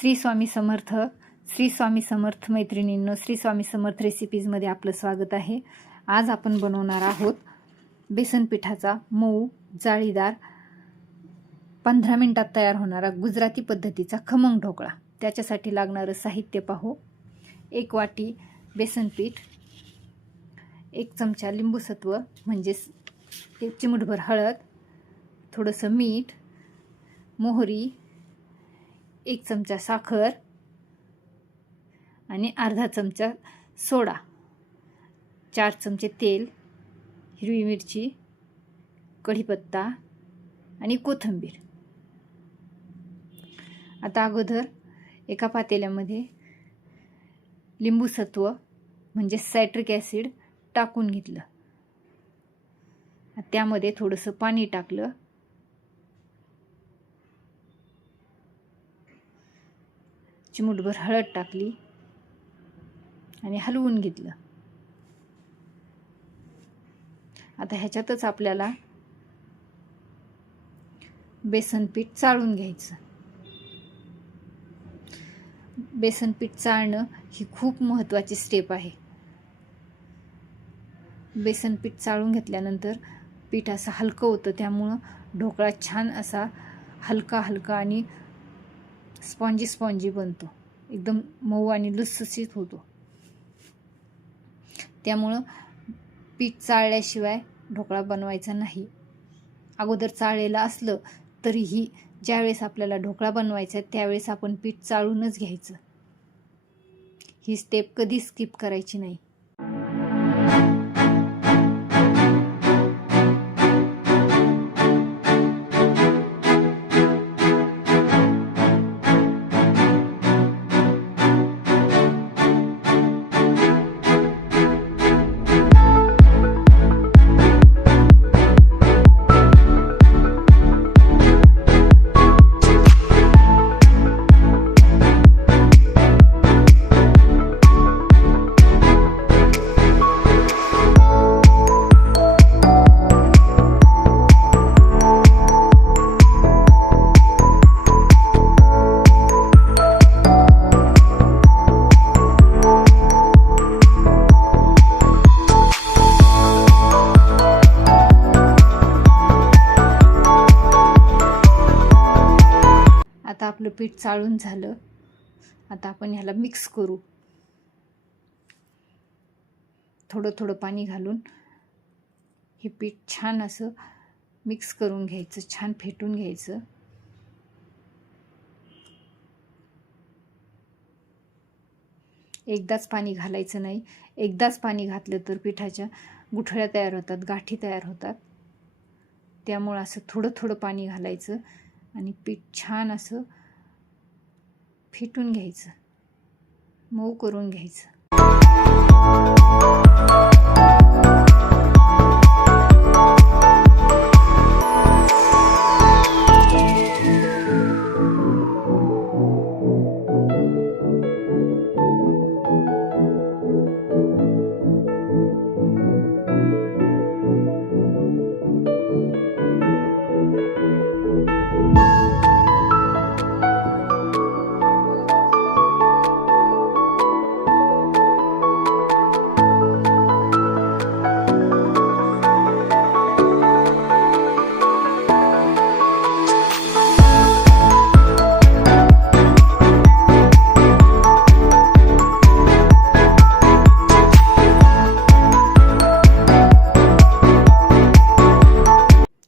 श्री स्वामी समर्थ. श्री स्वामी समर्थ मैत्रिणींनो, श्री स्वामी समर्थ रेसिपीजमध्ये आपलं स्वागत आहे. आज आपण बनवणार आहोत बेसन पिठाचा मऊ जाळीदार 15 मिनिटात तयार होणारा गुजराती पद्धतीचा खमंग ढोकळा. त्याच्यासाठी लागणारं साहित्य पाहू. 1 वाटी बेसन पीठ, 1 चमचा लिंबू सत्व म्हणजेच 1 चिमूटभर हळद, थोडंसं मीठ, मोहरी, 1 चमचा साखर आणि अर्धा चमचा सोडा, 4 चमचे तेल, हिरवी मिरची, कढीपत्ता आणि कोथिंबीर. आता अगोदर एका पातेल्यामध्ये लिंबू सत्व म्हणजे सायट्रिक ॲसिड टाकून घेतलं. त्यामध्ये थोडंसं पाणी टाकलं. चिमूटभर हळद टाकली आणि हलवून घेतलं. आता ह्याच्यातच आपल्याला बेसन पीठ चाळून घ्यायचं. बेसन पीठ चाळणं ही खूप महत्त्वाची स्टेप आहे. बेसन पीठ चाळून घेतल्यानंतर पीठ असं हलकं होतं, त्यामुळं ढोकळा छान असा हलका हलका आणि स्पॉन्जी बनतो. एकदम मऊ आणि लुसलुसीत होतो. त्यामुळं पीठ चाळल्याशिवाय ढोकळा बनवायचा नाही. अगोदर चाळलेलं असलं तरीही ज्यावेळेस आपल्याला ढोकळा बनवायचा आहे त्यावेळेस आपण पीठ चाळूनच घ्यायचं. ही स्टेप कधी स्किप करायची नाही. आता आपलं पीठ चाळून झालं. आता आपण ह्याला मिक्स करू. थोडं थोडं पाणी घालून हे पीठ छान असं मिक्स करून घ्यायचं, छान फेटून घ्यायचं. एकदाच पाणी घालायचं नाही. एकदाच पाणी घातलं तर पिठाच्या गुठळ्या तयार होतात, गाठी तयार होतात. त्यामुळं असं थोडं थोडं पाणी घालायचं आणि पीठ छान असं फेटून घ्यायचं, मऊ करून घ्यायचं.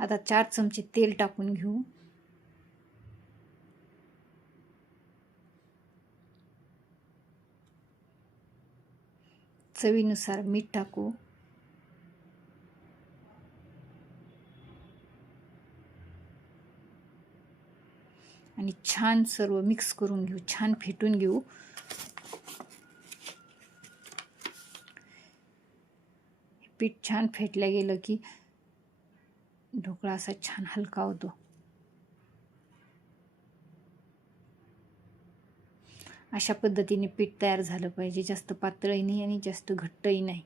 आता 4 चमचे तेल टाकून घेऊ. चवीनुसार मीठ टाकू. आणि छान सर्व मिक्स करून घेऊ, छान फेटून घेऊ. पीठ छान फेटलं गेलं की ढोकळा असा छान हलका होतो. अशा पद्धतीने पीठ तयार झालं पाहिजे. जास्त पातळही नाही आणि जास्त घट्टही नाही.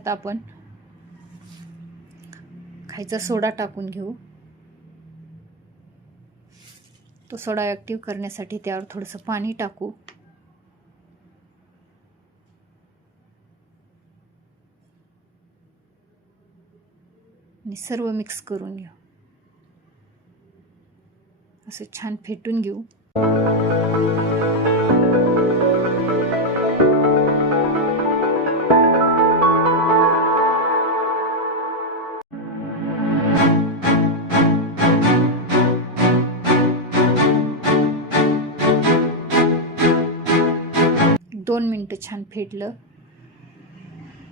ह्याच्यात आपण खायचा सोडा टाकून घेऊ. तो सोडा ॲक्टिव्ह करण्यासाठी त्यावर थोडंसं पाणी टाकू. आणि सर्व मिक्स करून घेऊ. असं छान फेटून घेऊ. दोन मिनिटं छान फेटलं.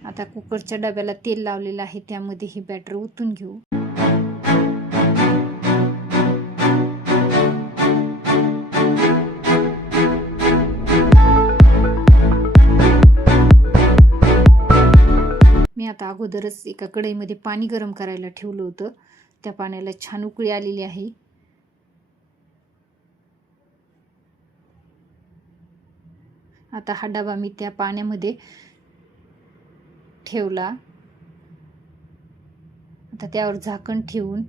आता कुकरच्या डब्याला तेल लावलेलं आहे, त्यामध्ये ही बॅटर ओतून घेऊ. मी आता अगोदरच एका कढईमध्ये पाणी गरम करायला ठेवलं होतं. त्या पाण्याला छान उकळी आलेली आहे. आता हा डबा मी त्या पाण्यामध्ये ठेवला. आता त्यावर झाकण ठेवून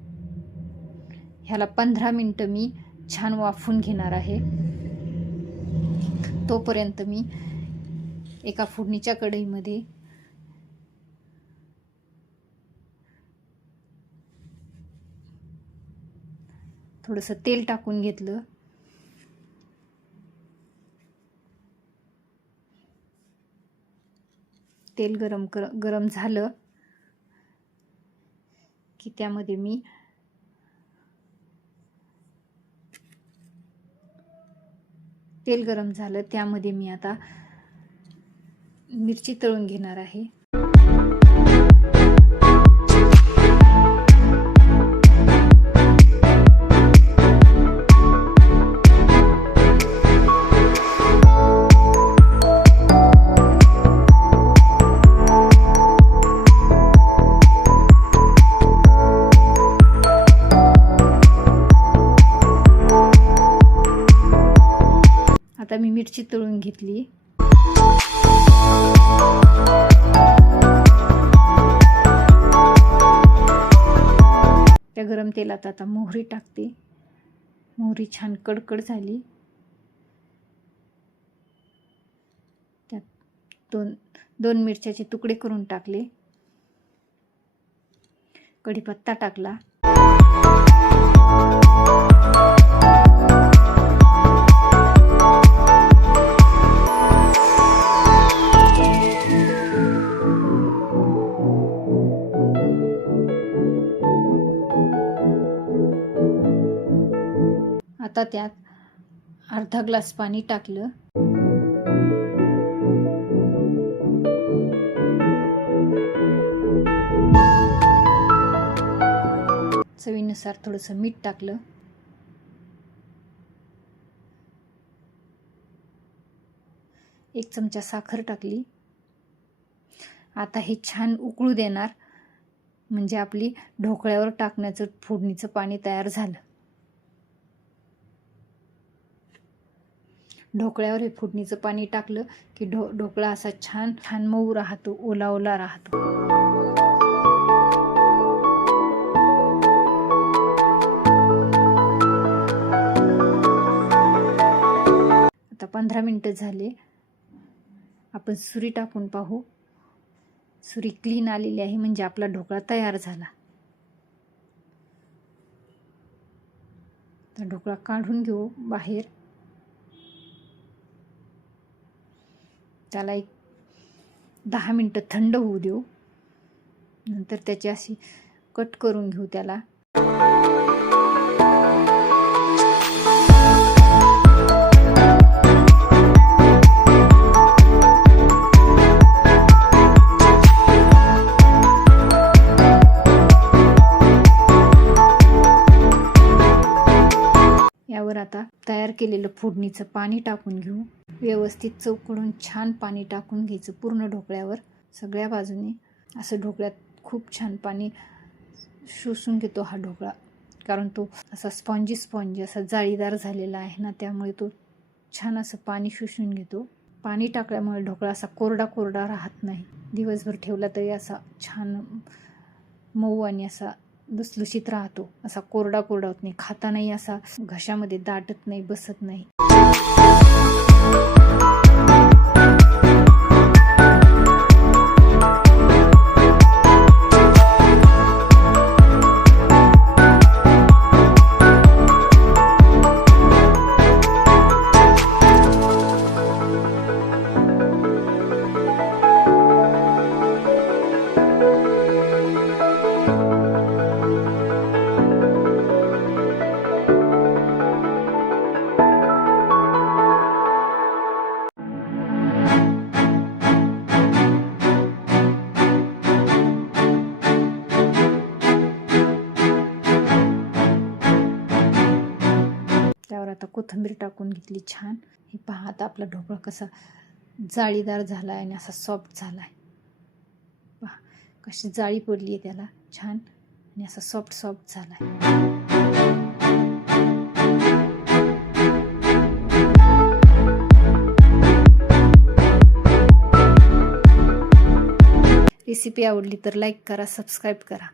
ह्याला 15 मिनिटं मी छान वाफवून घेणार आहे. तोपर्यंत मी एका फोडणीच्या कढईमध्ये थोडंसं तेल टाकून घेतलं. तेल गरम झालं की त्यामध्ये मी त्यामध्ये मी आता मिरची तळून घेणार आहे. आता मी मिरची तळून घेतली. त्या गरम तेलात आता मोहरी टाकते. मोहरी छान कडकड झाली. त्यात दोन मिरच्याचे तुकडे करून टाकले. कढीपत्ता टाकला. आता त्यात अर्धा ग्लास पाणी टाकलं. चवीनुसार थोडंसं मीठ टाकलं. एक चमचा साखर टाकली. आता हे छान उकळू देणार. म्हणजे आपली ढोकळ्यावर टाकण्याचं फोडणीचं पाणी तयार झालं. ढोकळ्यावर हे फोडणीचं पाणी टाकलं की ढोकळा असा छान छान मऊ राहतो, ओला ओला राहतो. आता 15 मिनिटं झाले. आपण सुरी टाकून पाहू. सुरी क्लीन आलेली आहे, म्हणजे आपला ढोकळा तयार झाला. तर ढोकळा काढून घेऊ बाहेर. त्याला एक 10 मिनिटं थंड होऊ देऊ. नंतर त्याची अशी कट करून घेऊ त्याला. यावर आता तयार केलेलं फोडणीचं पाणी टाकून घेऊ. व्यवस्थित चौकडून छान पाणी टाकून घ्यायचं पूर्ण ढोकळ्यावर, सगळ्या बाजूने. असं ढोकळ्यात खूप छान पाणी शोषून घेतो हा ढोकळा, कारण तो असा स्पॉन्जी असा जाळीदार झालेला आहे ना, त्यामुळे तो छान असं पाणी शोषून घेतो. पाणी टाकल्यामुळे ढोकळा असा कोरडा कोरडा राहत नाही. दिवसभर ठेवला तरी असा छान मऊ आणि असा लुसलुशीत राहतो. असा कोरडा कोरडा होत नाही. खातानाही असा घशामध्ये दाटत नाही, बसत नाही. त्यावर आता कोथिंबीर टाकून घेतली छान. हे पहा आता आपला ढोकळा कसा जाळीदार झाला आहे आणि असा सॉफ्ट झाला आहे. पहा कशी जाळी पडली आहे त्याला छान आणि असा सॉफ्ट सॉफ्ट झाला आहे. रेसिपी आवडली तर लाईक करा, सबस्क्राईब करा.